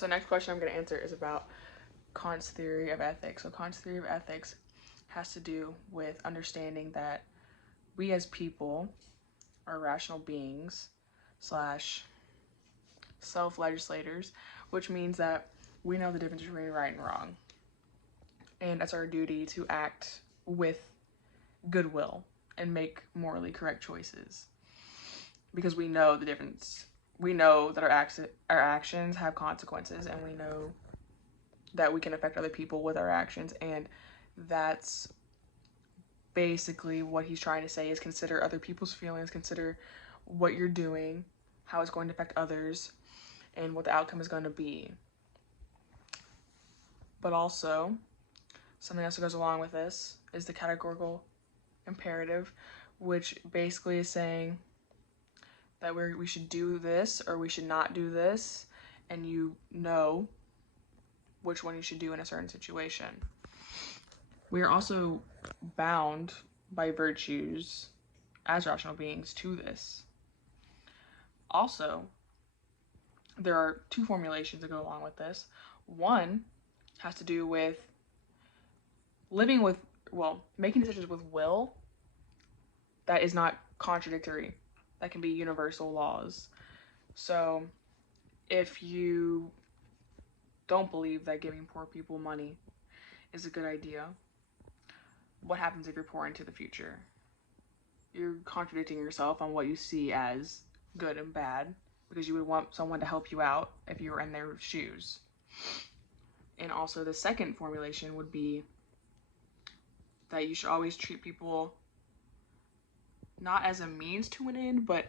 So next question I'm going to answer is about Kant's theory of ethics. So Kant's theory of ethics has to do with understanding that we as people are rational beings slash self-legislators, which means that we know the difference between right and wrong. And it's our duty to act with goodwill and make morally correct choices. Because we know the difference. We know that our actions have consequences, and we know that we can affect other people with our actions, and that's basically what he's trying to say, is consider other people's feelings, consider what you're doing, how it's going to affect others, and what the outcome is going to be. But also, something else that goes along with this is the categorical imperative, which basically is saying that we should do this or we should not do this, and you know which one you should do in a certain situation. We are also bound by virtues as rational beings to this. Also, there are two formulations that go along with this. One has to do with making decisions with will that is not contradictory, that can be universal laws. So if you don't believe that giving poor people money is a good idea, what happens if you're poor into the future? You're contradicting yourself on what you see as good and bad, because you would want someone to help you out if you were in their shoes. And also the second formulation would be that you should always treat people not as a means to an end, but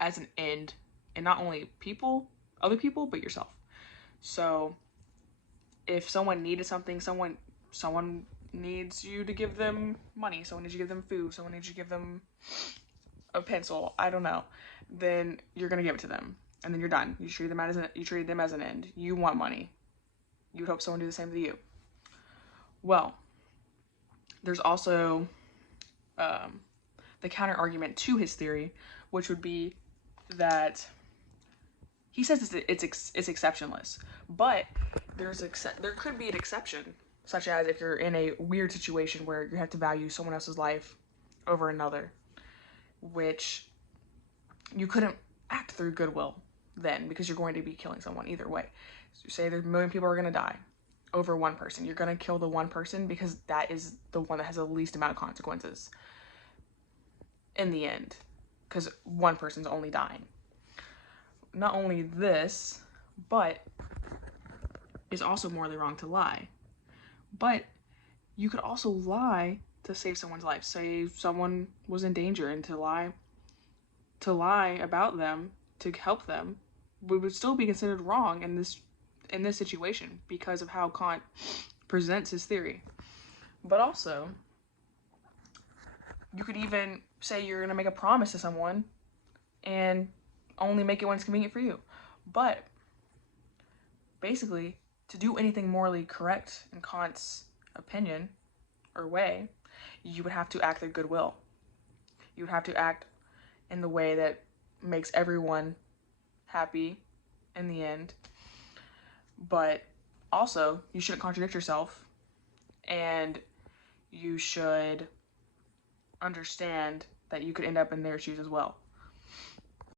as an end, and not only other people, but yourself. So if someone needed something, someone needs you to give them money, someone needs you to give them food, someone needs you to give them a pencil, I don't know, then you're gonna give it to them, and then you're done. You treat them as an end. You want money. You would hope someone do the same to you. Well, there's also the counter argument to his theory, which would be that he says it's exceptionless, but there could be an exception, such as if you're in a weird situation where you have to value someone else's life over another, which you couldn't act through goodwill then, because you're going to be killing someone either way. So say there's a million people are going to die over one person. You're going to kill the one person because that is the one that has the least amount of consequences in the end, because one person's only dying. Not only this, but it's also morally wrong to lie. But you could also lie to save someone's life. Say someone was in danger, and to lie about them to help them would still be considered wrong in this situation, because of how Kant presents his theory. But also, you could even say you're gonna make a promise to someone and only make it when it's convenient for you. But basically, to do anything morally correct in Kant's opinion or way, you would have to act with goodwill. You would have to act in the way that makes everyone happy in the end. But also, you shouldn't contradict yourself, and you should understand that you could end up in their shoes as well.